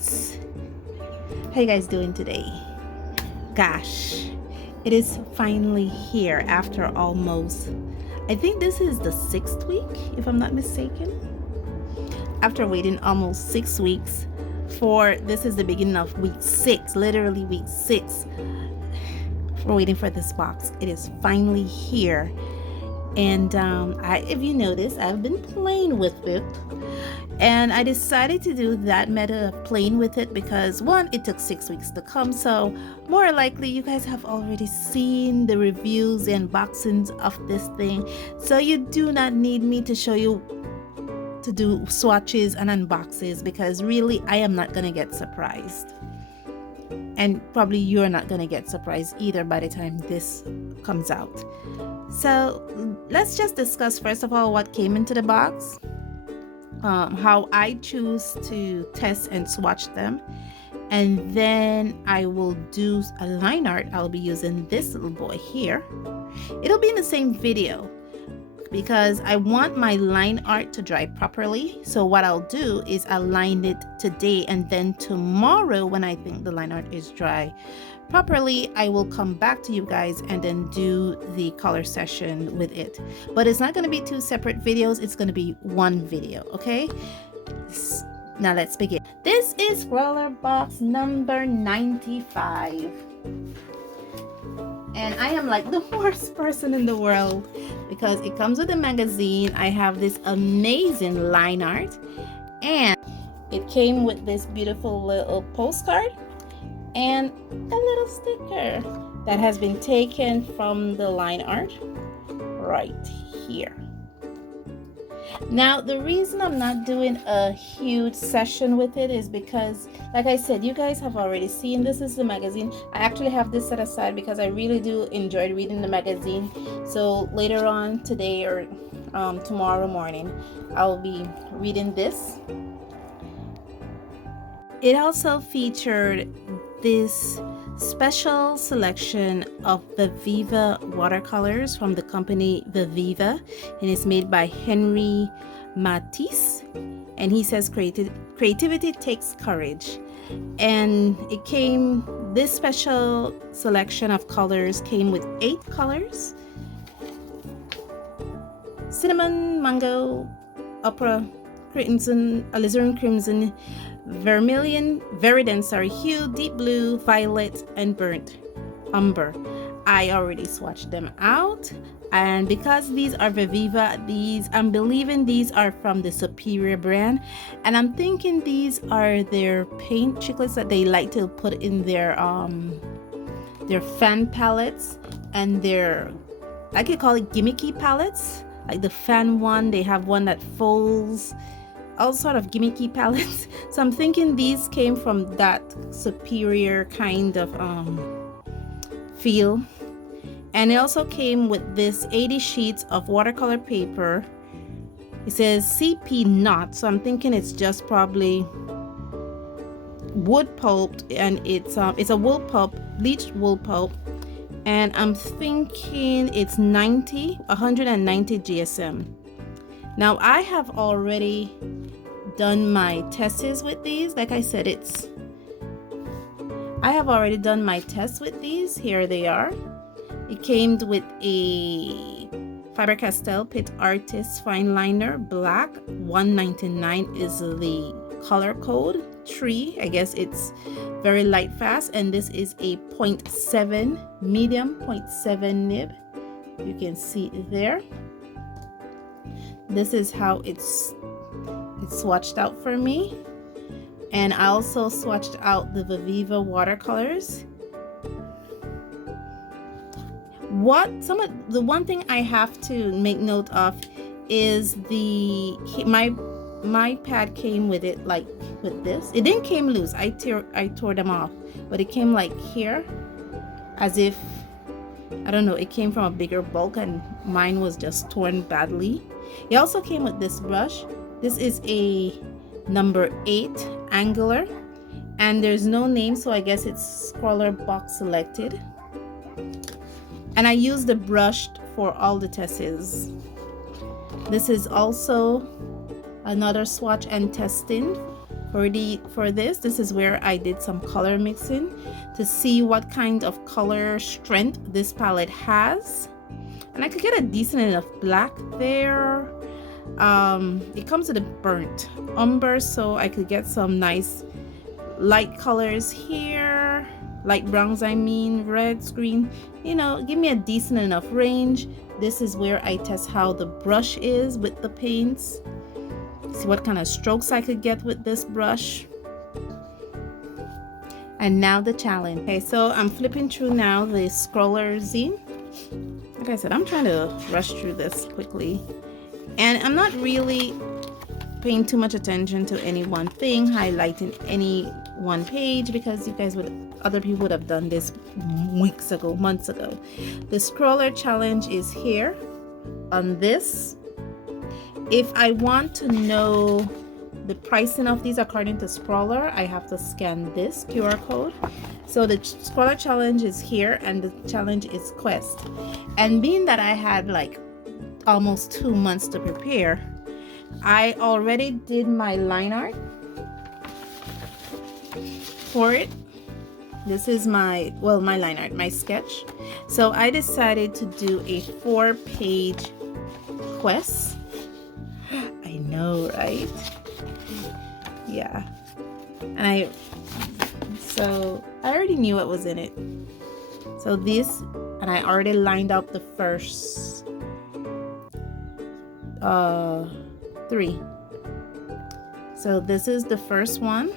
loves, how you guys doing today? Gosh, it is finally here after almost, I think this is the 6th week if I'm not mistaken, after waiting almost 6 weeks for, this is the beginning of week 6, literally week 6, for waiting for this box. It is finally here. And if you notice, I've been playing with it, and I decided to do that method of playing with it because, one, it took 6 weeks to come, so more likely you guys have already seen the reviews and unboxings of this thing, so you do not need me to show you to do swatches and unboxes, because really I am not gonna get surprised, and probably you're not gonna get surprised either by the time this comes out. So let's just discuss first of all what came into the box, how I choose to test and swatch them, and then I will do a line art. I'll be using this little boy here. It'll be in the same video because I want my line art to dry properly. So what I'll do is I'll line it today, and then tomorrow when I think the line art is dry properly, I will come back to you guys and then do the color session with it. But it's not going to be 2 separate videos, it's going to be 1 video, okay? Now let's begin. This is Scrawlrbox number 95. And I am like the worst person in the world because it comes with a magazine. I have this amazing line art, and it came with this beautiful little postcard and a little sticker that has been taken from the line art right here. Now, the reason I'm not doing a huge session with it is because, like I said, you guys have already seen this is the magazine. I actually have this set aside because I really do enjoy reading the magazine. So later on today or tomorrow morning, I'll be reading this. It also featured this special selection of Viva watercolors from the company Viva, and it's made by Henry Matisse, and he says creativity takes courage. And it came, this special selection of colors came with 8 colors: cinnamon, mango, opera, crimson, alizarin crimson, vermilion, very dense hue, deep blue, violet, and burnt umber. I already swatched them out, and because these are Viva, I'm believing these are from the Superior brand, and I'm thinking these are their paint chiclets that they like to put in their fan palettes and their, I could call it gimmicky palettes. Like the fan one, they have one that folds, all sort of gimmicky palettes. So I'm thinking these came from that Superior kind of feel. And it also came with this 80 sheets of watercolor paper. It says CP not, so I'm thinking it's just probably wood pulped, and it's a wool pulp, bleached wool pulp, and I'm thinking it's 190 GSM. Now I have already done my tests with these. Like I said, I have already done my tests with these. Here they are. It came with a faber-castell Pit Artist fine liner, black, 199 is the color code. 3, I guess it's very light fast, and this is a 0.7 medium 0.7 nib. You can see it there. This is how it's swatched out for me, and I also swatched out the Viva watercolors. The one thing I have to make note of is my pad came with it like with this. It didn't came loose. I tore them off, but it came like here, as if, I don't know, it came from a bigger bulk, and mine was just torn badly. It also came with this brush. This is a number 8 angular, and there's no name, so I guess it's Scrawlrbox selected. And I used the brush for all the tests. This is also another swatch and testing This is where I did some color mixing to see what kind of color strength this palette has, and I could get a decent enough black there. It comes with a burnt umber, so I could get some nice light colors here, light browns, I mean, reds, green, you know, give me a decent enough range. This is where I test how the brush is with the paints, see what kind of strokes I could get with this brush. And now the challenge. Okay, so I'm flipping through now the Scrawler zine. Like I said, I'm trying to rush through this quickly, and I'm not really paying too much attention to any one thing, highlighting any one page, because you guys other people would have done this weeks ago, months ago. The Scrawler challenge is here on this. If I want to know the pricing of these according to Scrawler, I have to scan this QR code. So the Scrawler challenge is here, and the challenge is Quest. And being that I had like almost 2 months to prepare, I already did my line art for it. This is my line art, my sketch. So I decided to do a 4-page quest. I know, right? Yeah. And so I already knew what was in it. So this, and I already lined up the first 3. So this is the first one,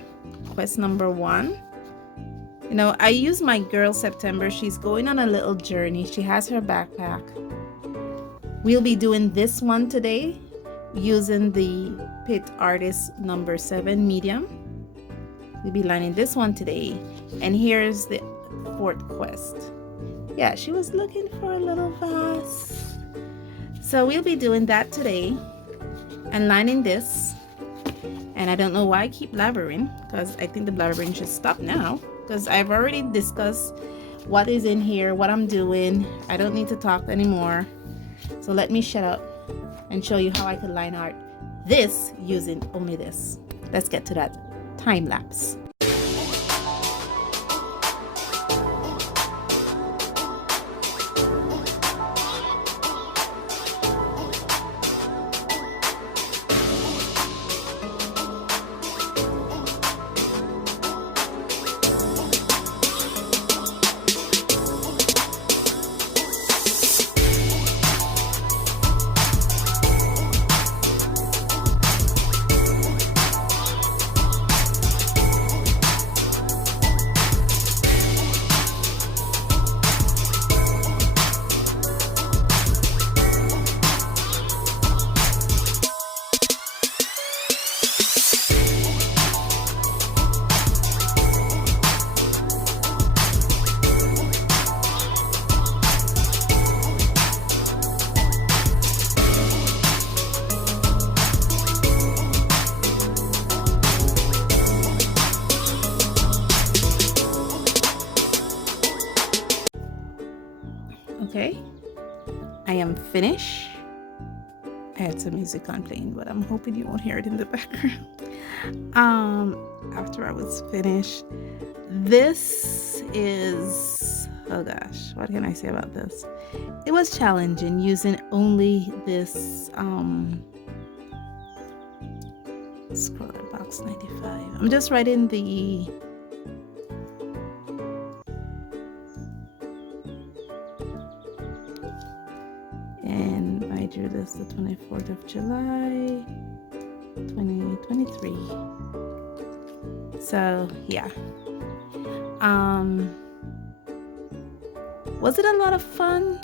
quest number 1. You know, I use my girl September. She's going on a little journey. She has her backpack. We'll be doing this one today using the Pit Artist number 7 medium. We'll be lining this one today. And here's the 4th quest. Yeah, she was looking for a little vase. So we'll be doing that today and lining this. And I don't know why I keep blabbering, because I think the blabbering should stop now, because I've already discussed what is in here, what I'm doing. I don't need to talk anymore. So let me shut up and show you how I could line art this using only this. Let's get to that time lapse. Okay, I am finished. I had some music on playing, but I'm hoping you won't hear it in the background. After I was finished, this is, oh gosh, what can I say about this? It was challenging using only this Scrawlrbox 95. I'm just writing the and I drew this the 24th of July 2023. So yeah, was it a lot of fun?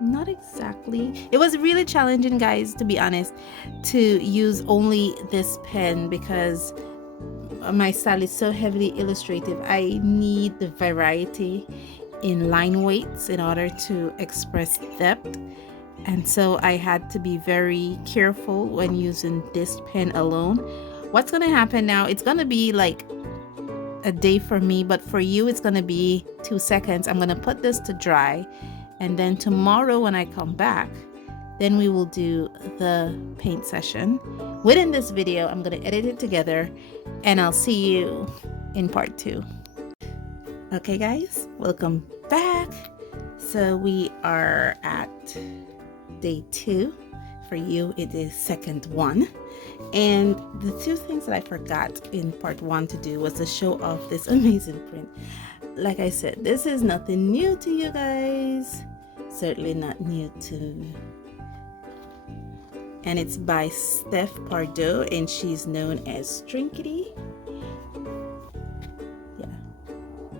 Not exactly. It was really challenging, guys, to be honest, to use only this pen, because my style is so heavily illustrative. I need the variety in line weights in order to express depth. And so I had to be very careful when using this pen alone. What's going to happen now, it's going to be like a day for me, but for you it's going to be 2 seconds. I'm going to put this to dry, and then tomorrow when I come back, Then we will do the paint session. Within this video, I'm going to edit it together, and I'll see you in part 2. Okay guys, welcome back. So we are at day 2. For you, it is second 1. And the 2 things that I forgot in part 1 to do was to show off this amazing print. Like I said, this is nothing new to you guys. Certainly not new to. And it's by Steph Pardo, and she's known as Trinkety. Yeah,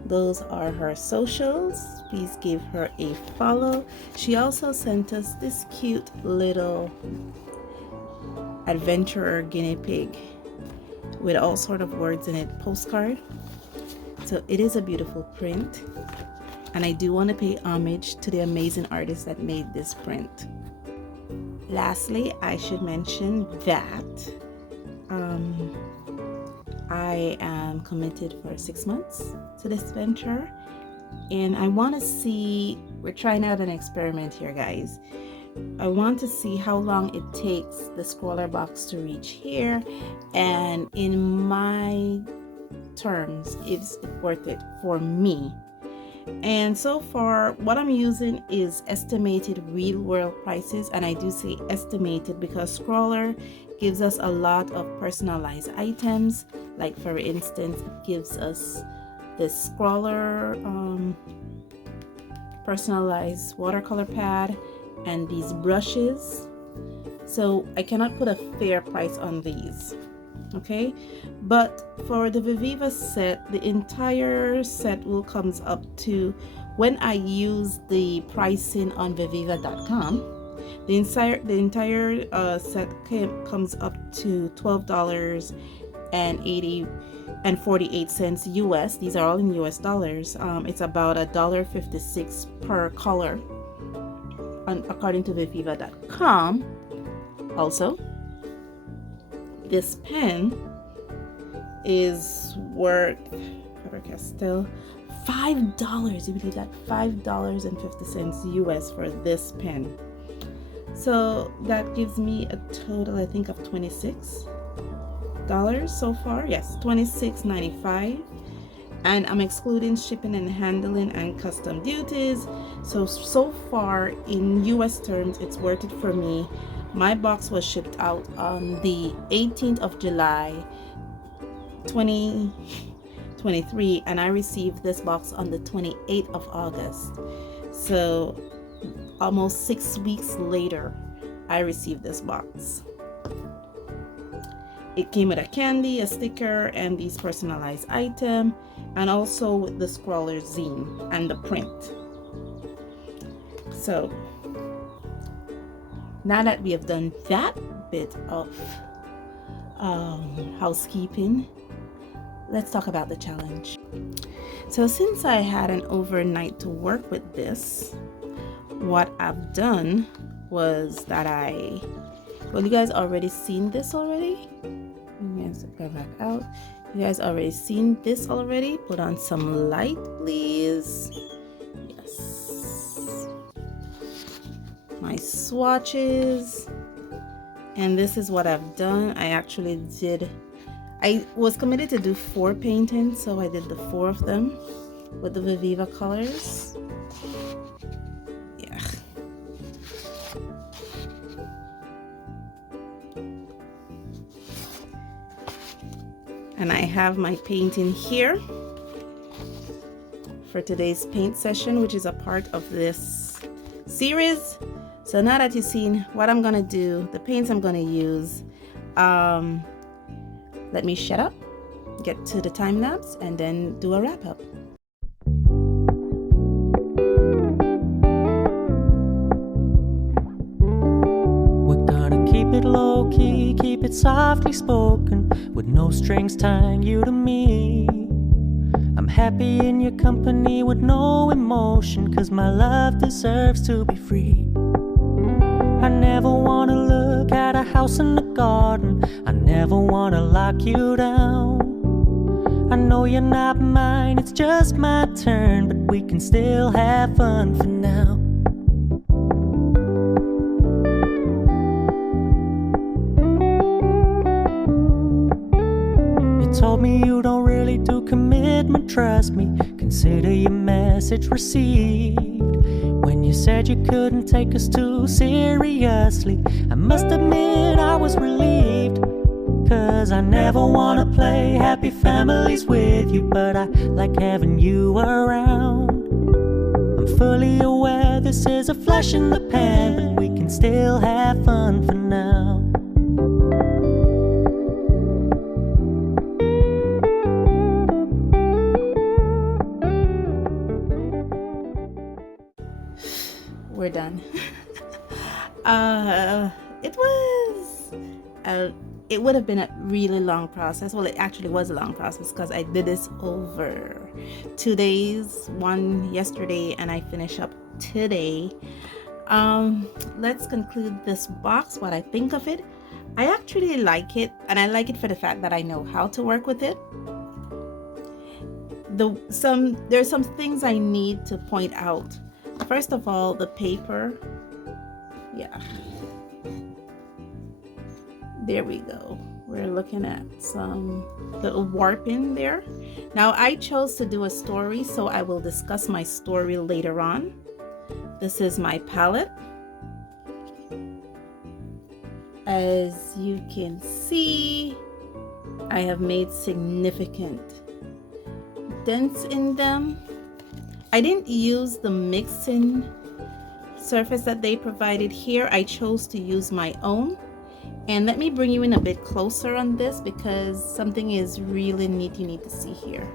those are her socials. Please give her a follow. She also sent us this cute little adventurer guinea pig with all sort of words in it postcard. So it is a beautiful print, and I do want to pay homage to the amazing artist that made this print. Lastly, I should mention that I am committed for 6 months to this venture, and I want to see, we're trying out an experiment here guys. I want to see how long it takes the Scrawlrbox to reach here, and in my terms, is it worth it for me? And so far, what I'm using is estimated real world prices, and I do say estimated because Scrawlr gives us a lot of personalized items. Like for instance, it gives us this Scrawlr personalized watercolor pad and these brushes. So I cannot put a fair price on these, okay? But for the Viviva set, the entire set will comes up to, when I use the pricing on viviva.com, the entire set comes up to $12.48 US. These are all in US dollars. It's about $1.56 per color, according to viviva.com. Also, this pen is worth, faber-castell, $5. You believe that? $5.50 US for this pen. So that gives me a total, I think, of $26 so far. Yes, $26.95. And I'm excluding shipping and handling and custom duties. So far in US terms, it's worth it for me. My box was shipped out on the 18th of July 2023, and I received this box on the 28th of August. So almost 6 weeks later, I received this box. It came with a candy, a sticker, and these personalized items, and also with the Scrawlr zine and the print. So now that we have done that bit of housekeeping, let's talk about the challenge. So since I had an overnight to work with this, what I've done was that well, you guys already seen this already. Let's go back out. You guys already seen this already. Put on some light, please. Yes. My swatches. And this is what I've done. I was committed to do 4 paintings, so I did the 4 of them with the Viviva colors. Yeah. And I have my painting here for today's paint session, which is a part of this series. So now that you've seen what I'm gonna do, the paints I'm gonna use, let me shut up, get to the time lapse, and then do a wrap up. We're gonna keep it low key, keep it softly spoken, with no strings tying you to me. I'm happy in your company with no emotion, 'cause my love deserves to be free. I never wanna look at a house in the garden, I never wanna lock you down. I know you're not mine, it's just my turn, but we can still have fun for now. trust me, consider your message received. When you said you couldn't take us too seriously, I must admit I was relieved. 'Cause I never wanna play happy families with you, but I like having you around. I'm fully aware this is a flash in the pan, but we can still have fun for now. We're done. It would have been a really long process. Well, it actually was a long process because I did this over 2 days, one yesterday, and I finish up today. Let's conclude this box, what I think of it. I actually like it, and I like it for the fact that I know how to work with it. There's some things I need to point out. First of all, the paper. Yeah. There we go. We're looking at some little warping there. Now I chose to do a story, so I will discuss my story later on. This is my palette. As you can see, I have made significant dents in them. I didn't use the mixing surface that they provided here. I chose to use my own. And let me bring you in a bit closer on this because something is really neat you need to see here.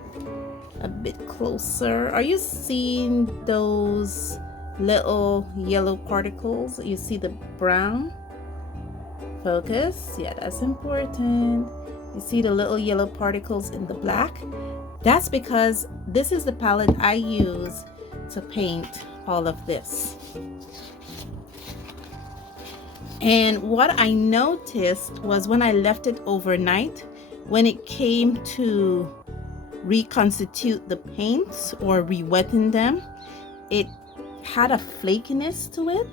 A bit closer. Are you seeing those little yellow particles? You see the brown? Focus. Yeah, that's important. You see the little yellow particles in the black? That's because this is the palette I use to paint all of this. And what I noticed was when I left it overnight, when it came to reconstitute the paints or re-wetting them, it had a flakiness to it.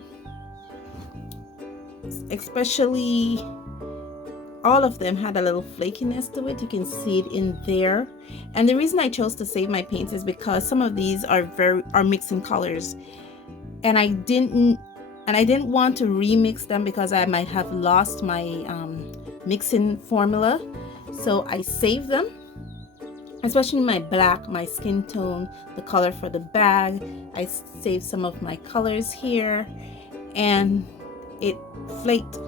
Especially all of them had a little flakiness to it. You can see it in there. And the reason I chose to save my paints is because some of these are mixing colors, and I didn't want to remix them because I might have lost my mixing formula. So I saved them, especially my black, my skin tone, the color for the bag. I saved some of my colors here, and it flaked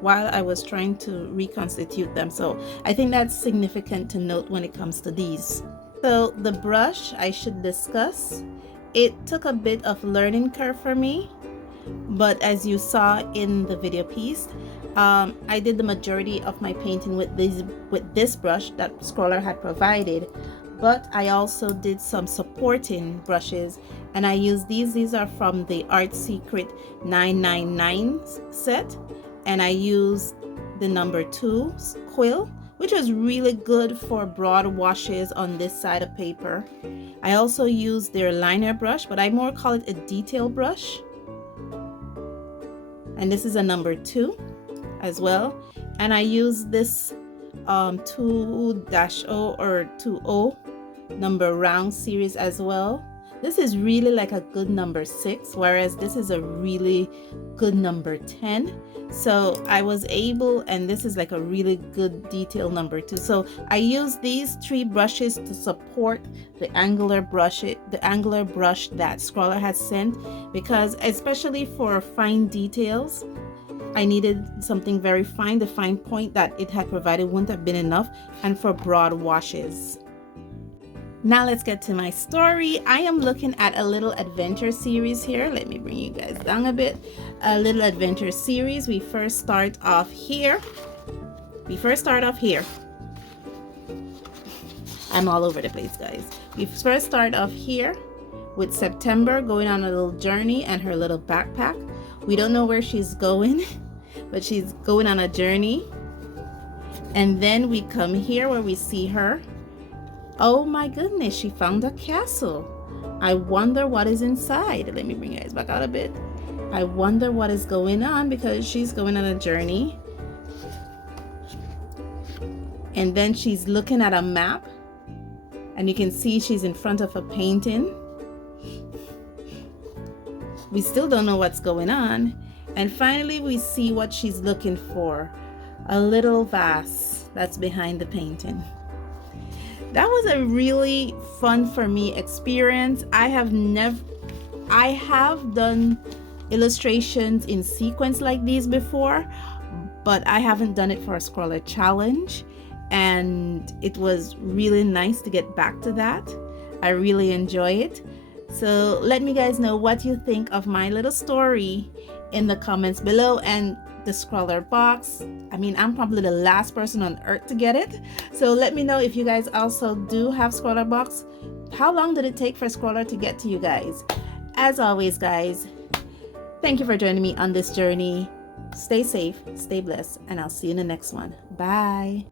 while I was trying to reconstitute them. So I think that's significant to note when it comes to these. So the brush I should discuss. It took a bit of learning curve for me, but as you saw in the video piece, I did the majority of my painting with this brush that Scrawler had provided, but I also did some supporting brushes, and I used these are from the Art Secret 999 set, and I used the number 2 quill, which was really good for broad washes on this side of paper. I also used their liner brush, but I more call it a detail brush, and this is a number 2 as well. And I use this 2-0 or 2-0 number round series as well. This is really like a good number 6, whereas this is a really good number 10. So I was able, and this is like a really good detail number 2. So I use these 3 brushes to support the angular brush that Scrawler had sent, because especially for fine details, I needed something very fine. The fine point that it had provided wouldn't have been enough, and for broad washes. Now let's get to my story. I am looking at a little adventure series here. Let me bring you guys down a bit. A little adventure series. We first start off here. I'm all over the place, guys. We first start off here with September going on a little journey and her little backpack. We don't know where she's going, but she's going on a journey. And then we come here where we see her. Oh my goodness, she found a castle. I wonder what is inside. Let me bring you guys back out a bit. I wonder what is going on because she's going on a journey. And then she's looking at a map. And you can see she's in front of a painting. We still don't know what's going on. And finally, we see what she's looking for. A little vase that's behind the painting. That was a really fun for me experience. I have done illustrations in sequence like these before, but I haven't done it for a Scrawler challenge, and it was really nice to get back to that. I really enjoy it. So let me guys know what you think of my little story in the comments below. And the Scrawlrbox, I mean, I'm probably the last person on earth to get it, so let me know if you guys also do have Scrawlrbox. How long did it take for Scrawler to get to you guys? As always guys, thank you for joining me on this journey. Stay safe, stay blessed, and I'll see you in the next one. Bye.